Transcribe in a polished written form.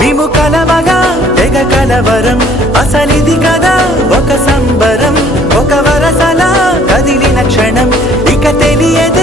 మేము కలవగా తెగ కలవరం అసలిది కదా ఒక సంబరం ఒక వరసలా కదిలిన క్షణం ఇక తెలియదు